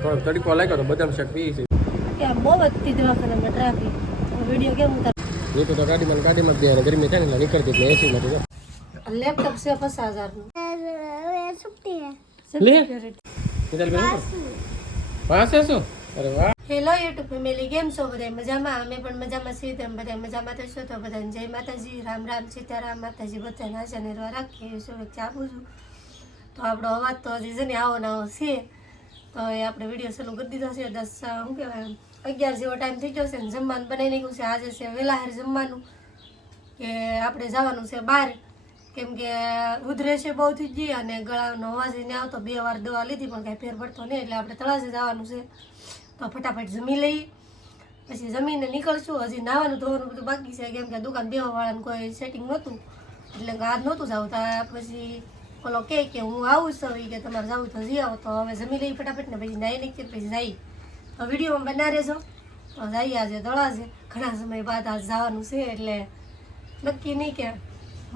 થોડોક તડકો લાગ્યો તો બદામ શેક પી છે કે બહુ વધતી દવાખાનામાં ટ્રાફિક. વીડિયો કેમ ઉતાર? નીકળ તો ગાડીમાં ગાડીમાં જ દે ગરમી થાય ને નીકળતી એટલે એસી માંથી લેપટોપ છે પચાસ હજારનું લે નિકાલ બેન પાસે શું? અરે વાહ. હેલો યુટ્યુબ ફેમિલી કેમ છો બધા? મજામાં? અમે પણ મજામાં છીએ તેમ બધા મજામાં થશો તો બધાને જય માતાજી. રામ રામ સીતારામ. માતાજી બધાને આશા નિર્વાહ રાખીએ. શુભેચ્છા આપું છું. તો આપણો અવાજ તો હજી છે ને આવો ને આવો છે. તો એ આપણે વીડિયો ચાલુ કરી દીધો છે. દસ શું કહેવાય, અગિયાર જેવો ટાઈમ થઈ ગયો છે ને જમવાનું બનાવી નાખ્યું છે. આજે છે વહેલા હાર જમવાનું કે આપણે જવાનું છે બહાર. કેમ કે ઉધરેશે બહુ થઈ ગઈ અને ગળાનો અવાજ નહીં આવતો. બે વાર દવા લીધી પણ કાંઈ ફેર પડતો નહીં. એટલે આપણે તળાજે જવાનું છે. તો ફટાફટ જમી લઈ પછી જમીને નીકળશું. હજી નાવાનું ધોવાનું બધું બાકી છે. કેમ કે દુકાન બેવાવાળાનું કોઈ સેટિંગ નહોતું. એટલે આજ નહોતું જવું તો પછી ઓલો કહે કે હું આવું છું કે તમારે જવું તો જઈ આવો. તો હવે જમી લઈ ફટાફટ ને પછી નાઈ નીકળી પછી જઈ તો વિડીયોમાં બના રહેજો. તો જઈએ આજે દળા ઘણા સમય બાદ આજ જવાનું છે એટલે નક્કી નહીં કે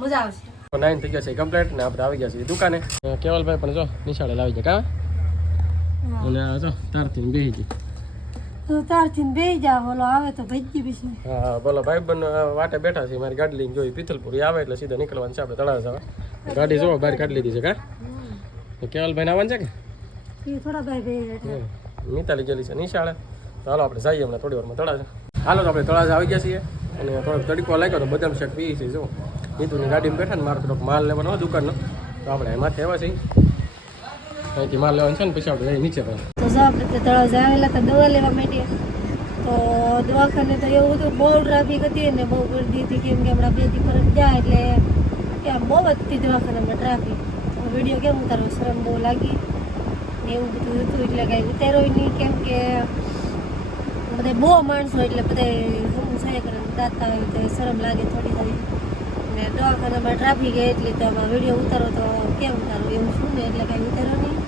મજા આવશે. નાઈન થઈ ગયા છે કમ્પ્લેટ ને આપણે આવી ગયા છીએ દુકાને. કેવલભાઈ પણ જો નિશાળે લાવી ગયા કા? અને આ જો તારથી બેસી ગઈ. તો તારથી બે જા બોલો આવે તો ભજી પછી. હા બોલો ભાઈ વાટે બેઠા છે મારી ગાડી લઈને જોઈ પિથલપુર આવે એટલે સીધા નીકળવાનું છે આપણે તળાવ જવા ગાડી જો બહાર કાઢી લીધી છે કા? કેવલભાઈ આવવાનું છે કે? થોડા ભાઈ નીતાલી ગયેલી છે નિશાળે. તો હાલો આપણે જઈએ હમણાં થોડી વારમાં તળાવ હાલો તો આપણે તળાવ આવી ગયા છીએ અને થોડોક તડકો લાગ્યો તો બદામ શેક પી છે જો. નીતુની ગાડીમાં બેઠા ને મારે થોડોક માલ લેવાનો હોય દુકાનનો. તો આપણે એમાંથી આવ્યા છીએ. અહીંથી માલ લેવાનો છે ને પછી આપણે નીચે તો આપણે તે આવેલા તો દવા લેવા માંડીએ તો દવાખાને તો એવું હતું બહુ ટ્રાફિક હતી ને બહુ ગરદી હતી કેમ કે હમણાં બે દી ફરજ જાય એટલે કે આમ બહુ વધતી દવાખાનામાં ટ્રાફિક વીડિયો કેમ ઉતારવો શરમ બહુ લાગી ને એવું બધું હતું. એટલે કાંઈ ઉતાર્યો નહીં. કેમ કે બધા બહુ માણસો એટલે બધા હું છે કરે દાતા હોય તો શરમ લાગે થોડી થોડી. ને દવાખાનામાં ટ્રાફિક એટલે તો આમાં વીડિયો ઉતારો તો કેમ ઉતારો? એવું શું ને? એટલે કાંઈ ઉતારો નહીં.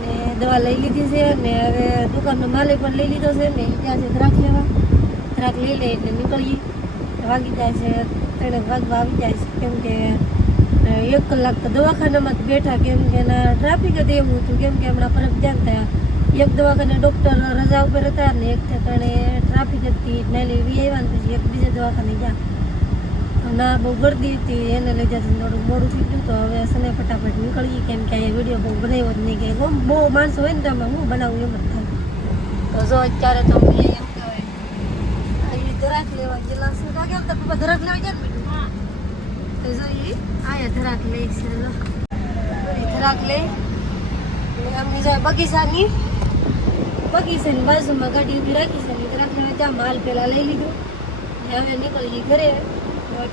ને દવા લઈ લીધી છે ને હવે દુકાનનો માલે પણ લઈ લીધો છે ને ત્યાં છે દ્રાક લેવા. દ્રાક લઈ લે એટલે નીકળીએ. વાગી જાય છે, ત્રણેક વાગવા આવી જાય છે. કેમ કે એક કલાક તો દવાખાનામાં બેઠા, કેમ કે એના ટ્રાફિક જ એવું હતું, કેમ કે હમણાં ફરક ધ્યાન થયા. એક દવાખાને ડૉક્ટર રજા ઉપર હતા ને એક ઠેકાણે ટ્રાફિક હતી નાલી એવી આવ્યા ને પછી એક બીજા દવાખાને ગયા. ના, બહુ ગરદી હતી, એને લઈ તો થોડું મોડું થઈ ગયું, તો હવે સને ફટાફટ નીકળીએ, કેમ કે અહીંયા વીડિયો બહુ બનાવ્યો જ નહીં કે બહુ માણસો હોય ને તો એમાં હું બનાવું એમ જ થાય. તો જો અત્યારે તો અમે એમ કહેવાય ધરાક લેવા ગયેલા શું કેમ તો પપ્પા લેવા ગયા ને તો ધરાક લઈ છે ધરાક લઈ. અમની જાય બગીચાની બગીચાની બાજુમાં ગાડી ઊભી રાખી છે ને ધરાક ત્યાં માલ પહેલાં લઈ લીધો. ને હવે નીકળીએ ઘરે.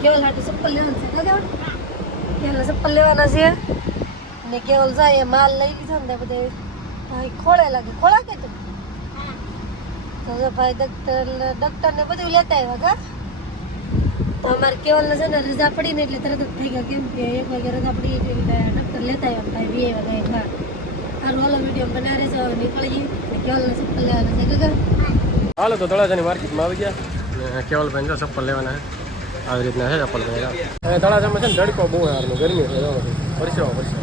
કેવલ હાટુ ચપ્પલ લેવાનું છે દાદા? કેવલ ચપ્પલ લેવાના છે? ને કેવલ જાય માલ લઈ લીધો ને બધે ભાઈ ખોળે લાગે. ખોળા કે તું તો ભાઈ ડૉક્ટર ડૉક્ટરને બધું લેતા આવ્યા કા? તો અમારે કેવલને છે ને, રજા પડી ને એટલે તરત જ થઈ ગયા. કેમ કે એક વાગે રજા પડી એટલે ડૉક્ટર લેતા આવ્યા ભાઈ વી વાગે એક સારું ઓલો વીડિયો બનાવે છે નીકળી કેવલને ચપ્પલ લેવાના છે. ગગન હાલો, તો તળાજાની માર્કેટમાં આવી ગયા. કેવલ કેવલભાઈ જો ચપ્પલ લેવાના આવી રીતના છે ચપ્પલ ભાઈ અને તળાજામાં છે ને તડકો બહુ હારનો ગરમી છે પરસેવા, પરસેવો.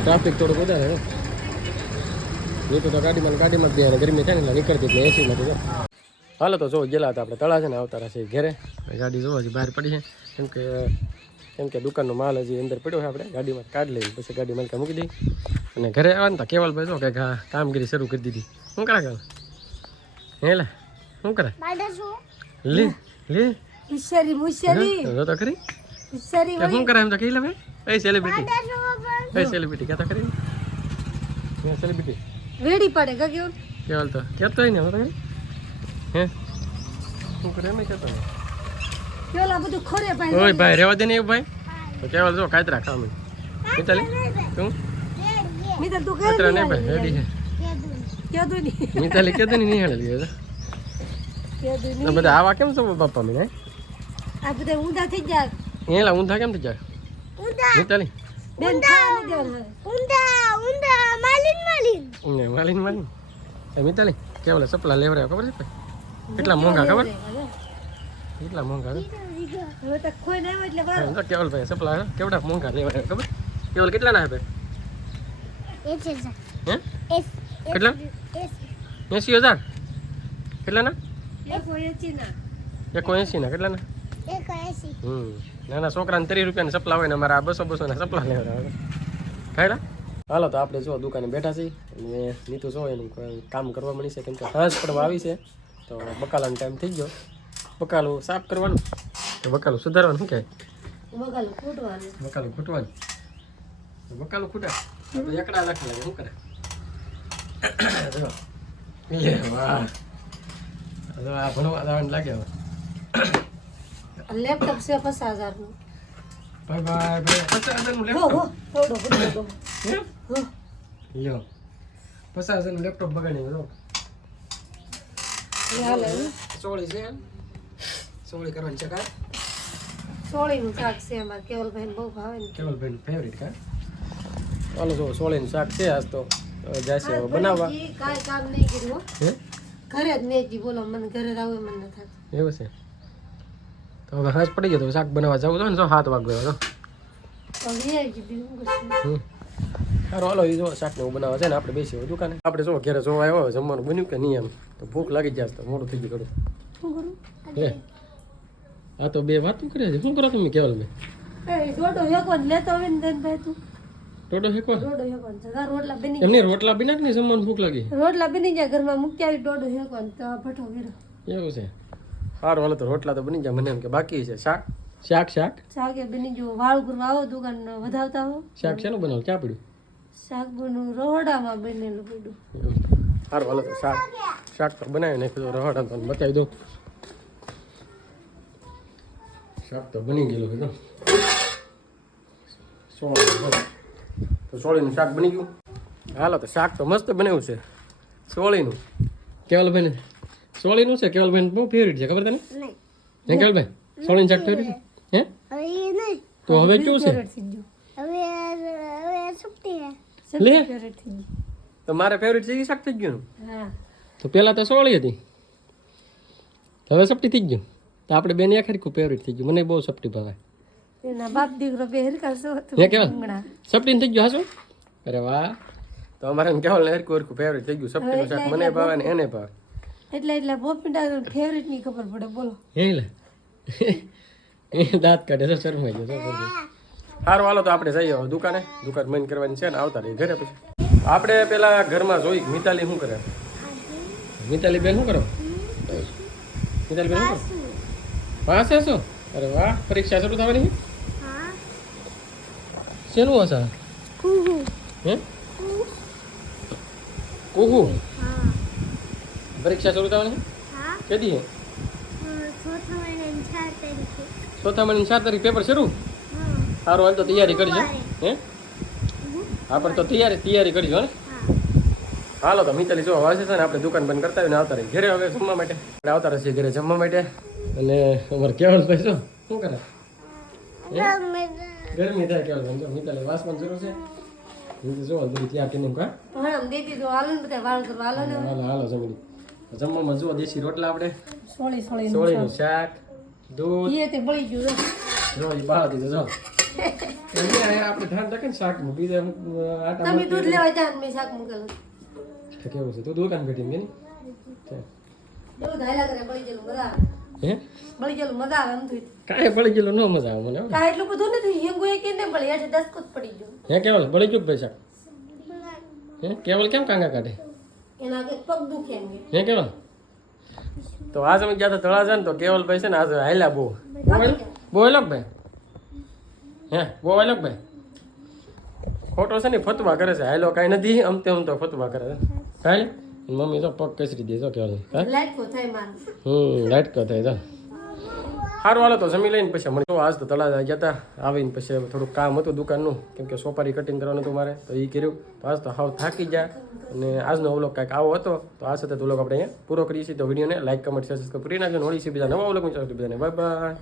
ટ્રાફિક થોડુંક વધારે નીતુ તો ગાડીમાં ગાડીમાં જ બે ગરમી થાય ને એટલે નીકળતી એટલે એસી જો હાલો તો જો ગયેલા હતા આપણે તળાજા ને આવતા રહેશે ઘરે. ગાડી જોવા હજી બહાર પડી છે. કેમ કે કેમ કે દુકાનનો માલ હજી અંદર પડ્યો છે આપણે ગાડીમાં કાઢ લઈએ પછી ગાડી માલકા મૂકી દઈ અને ઘરે આવવા ને તો કેવલભાઈ જો કે કામગીરી શરૂ કરી દીધી. શું કરે કેવલ હે લે શું કરે લે લે. ઈશરી મુશરી જો તો ખરી. ઈશરી કે શું કરે એમ તો કહી લે ભાઈ. એ સેલિબ્રિટી એ સેલિબ્રિટી કહેતા ખરી? હે સેલિબ્રિટી વેડી પડે કે કેવલ તો. કેતો ને હું તો ખરી? હે? શું કરે એમ કહેતો પેલા બધું ખોરે ભાઈ. ઓય ભાઈ રેવા દે ને એવું ભાઈ? તો કેવલ જો કાતરા ખામ મિતાલી તું તું કર કાતરા નહીં ભાઈ રેડી છે. કેદું ની મિતાલી લીધો ની બધા આવા કેમ છો બાપા મને આ બધા ઊંધા થઈ જાય એલા ઊંધા કેમ થઈ જાય મિતાલી? બેન ખાવા ઊંધા. ઊંધા માલિન માલિન. ને માલીન માલીન. એ મિતાલી કેવલે સપલા લેવડાવ ખબર છે ભાઈ કેટલા મોંઘા ખબર? કેટલા મોંઘા ના કેવલ ભાઈ સપલા કેવડા મોંઘા લેવા ખબર? કેવલ કેટલા ના આપે એસ કેટલા? એસ. એંસી હજાર? એકસો એંસીના એકો એંસીના કેટલાના? એક એસી હમ નાના છોકરાને ત્રીસ રૂપિયાની સપલા હોય ને અમારા આ બસો બસોના સપલા લેવા ખાયડા? હાલો તો આપણે જો દુકાને બેઠા છીએ અને નીતુ જો એનું કામ કરવા મળી છે કેમ કે હાજ પડવા આવી છે. તો બકાલાનો ટાઈમ થઈ ગયો. બકાલું સાફ કરવાનું. તો બકાલું સુધારવાનું શું કહે બગાલું ખૂટવાનું. બકાલું ખૂટવાનું. બકાલું ખૂટા તો એકડા લખી લાગે શું કરે. વાહ. ભણવા જવાનું લાગે હવે. લેપટોપ છે પચાસ હજારનું. બાય બાય બાય પચાસ હજારનું લેપટોપ લ્યો. પચાસ હજારનું લેપટોપ બગાડી. સોળી છે સોળી કરવાની છે કા સોળીનું શાક છે અમારે કેવલભાઈ બહુ ભાવે ને. કેવલભાઈ ફેવરિટ કા ચાલો જો સોળીનું શાક છે આજ તો જાશે હવે બનાવવા. ઈ કાંઈ કામ નહીં કર્યું હો. ઘરે જ મેજી બોલો મને ઘરે આવે મને ન થાય. એવું છે? તો હવે હાથ પડી ગયો તો શાક બનાવવા જવું તો ને જો હાથ વાગ ગયો તો હવે હમ. સારું હાલો એ જો શાક ને એવું બનાવવા છે ને આપણે બેસી હોય દુકાને. આપણે જો ઘરે જોવા આવ્યો જમવાનું બન્યું કે નહીં એમ? તો ભૂખ લાગી જશે તો મોડું થઈ ગયું કરું? કરું હે? આ તો બે વાતું કરે છે. શું કરો તમે કેવલ મેં એ દોડો હેકો ને લેતો હોય ને ભાઈ તું. ટોટો હેકો દોડો હેકો રોટલા બની એમની રોટલા બિના કે નહીં? જમવાનું ભૂખ લાગી? રોટલા બની ગયા ઘરમાં. મૂકી આવી દોડો હેકો તો ભઠો વીરો એવું છે. સારું હાલો તો રોટલા તો બની ગયા મને એમ કે બાકી છે. શાક? શાક શાક? શાકે બની જો વાળ ગુરવા આવો દુકાન વધાવતા હો શાક શેનું બનાવું ક્યાં પડ્યું? રોહડામાં બનેલું સારું હાલો તો શાક. શાક તો બનાવી નાખ્યું તો રવાડા તમને બતાવી દઉં. શાક તો બની ગયેલું છે સોળી. તો સોળીનું શાક બની ગયું. હાલો તો શાક તો મસ્ત બનાવ્યું છે. સોળીનું. કેવલભાઈ સોળીનું છે કેવલભાઈ બહુ ફેવરિટ છે ખબર તને? હે કેવલભાઈ? સોળીનું શાક ફેવરિટ છે? હે? તો હવે શું છે ફેવરેટ થઈ ગયું હવે હવે છૂટી હે લે. તો મારે ફેવરિટ છે શાક થઈ ગયું. તો પહેલાં તો સોળી હતી. હવે સપટી થઈ ગયું. તો આપણે બેન આખરી ફેવરિટ થઈ ગયું. મને બહુ સપટી ભાવે. એના બાપ દીકરો બે કરશો કેવા? સપટી થઈ ગયું હાસો? અરે વાહ. તો અમારે કહેવાય ને હરકું હરકું ફેવરિટ થઈ ગયું. સપટીનું શાક મને ભાવે ને એને ભાવે. એટલે એટલે બોપિંડા ફેવરેટની ખબર પડે બોલો. હે દાંત કાઢે તો શરમાઈ ગયો. સારું હાલો તો આપણે જઈએ હવે દુકાને. દુકાન બંધ કરવાની છે ને આવતા રહીએ ઘરે પછી. આપણે પેલા ઘરમાં જોઈ મિતાલી શું કરે? મિતાલી બેન શું કરો? મિતાલી બેન શું કરો? પાસે શું? અરે વાહ પરીક્ષા શરૂ થવાની શેનું હશે? હે? કુહુ. પરીક્ષા શરૂ થવાની કે દીએ કેદી ચોથા મહિનાની ચાર તારીખે. પેપર શરૂ? સારું હાલ તો તૈયારી કરજો. હે? આપણે તો તૈયારી તૈયારી કરજો ને હાલો તો મિતાલી જો વાસે છે ને આપણે દુકાન બંધ કરતા હોય ને આવતા રહી ઘરે હવે જમવા માટે. આપણે આવતા રહીએ ઘરે જમવા માટે. અને અમારે કેવળ ભાઈ શું કરે? ગરમી થાય કેવળ ભાઈ જો મિતાલી પણ જરૂર છે. જો બધી તૈયાર કરીને કા હા? આમ તો હાલો ને બધા વાળ કરવા હાલો ને. હાલો હાલો જમી જમવામાં જુઓ દેશી રોટલા આપણે. સોળી સોળી સોળીનું શાક. દૂધ. એ તે બળી ગયું જો. એ બહાર દીધું જો. અહીંયા આપણે રાખે ને બીજા અમુક આટા તમે દૂધ લેવા જાવ મેં શાક મૂકેલું. તો કેવું છે? તું દુકાન દૂધ હાલ્યા કરે બળી ગયેલું મજા હે? બળી ગયેલું મજા આવે એમ થયું. કાંઈ ગયેલું ન મજા આવે મને કાંઈ એટલું બધું નથી. હિંગુ એ કે ને બળી હેઠે દસ કૂદ પડી ગયો. હે કેવલ? પડી ગયું પૈસા? હે કેવલ કેમ કાંગા કાઢે? એના આગળ પગ દુખે એમ હે કેવલ? તો આ અમે ગયા હતા તળાજા ને તો કેવલભાઈ છે ને આજે હાલ્યા બહુ. હાલ્યો ભાઈ? હે બહુ હાલ્યો ભાઈ. ખોટો છે ને ફતવા કરે છે. હાલો કાંઈ નથી આમ તેમ તો ફતવા કરે છે. હાલ મમ્મી તો પગ કસરી દે જો કે હા? થાય મારું. હમ થાય તો સારું હાલો તો જમી લઈને પછી મળી આજ તો તળાજા ગયા હતા. આવીને પછી થોડુંક કામ હતું દુકાનનું. કેમ કે સોપારી કટિંગ કરવાનું હતું મારે તો એ કર્યું. તો આજ તો હાવ થાકી ગયા. અને આજનો અવલોક કાંઈક આવો હતો. તો આ સાથે તો લોકો આપણે અહીંયા પૂરો કરીએ છીએ. તો વિડીયોને લાઈક કમેન્ટ શેર સબસ્ક્રાઈબ કરી નાખજો. હોળી છે બીજા નવા અવલોક બીજાને બાય બાય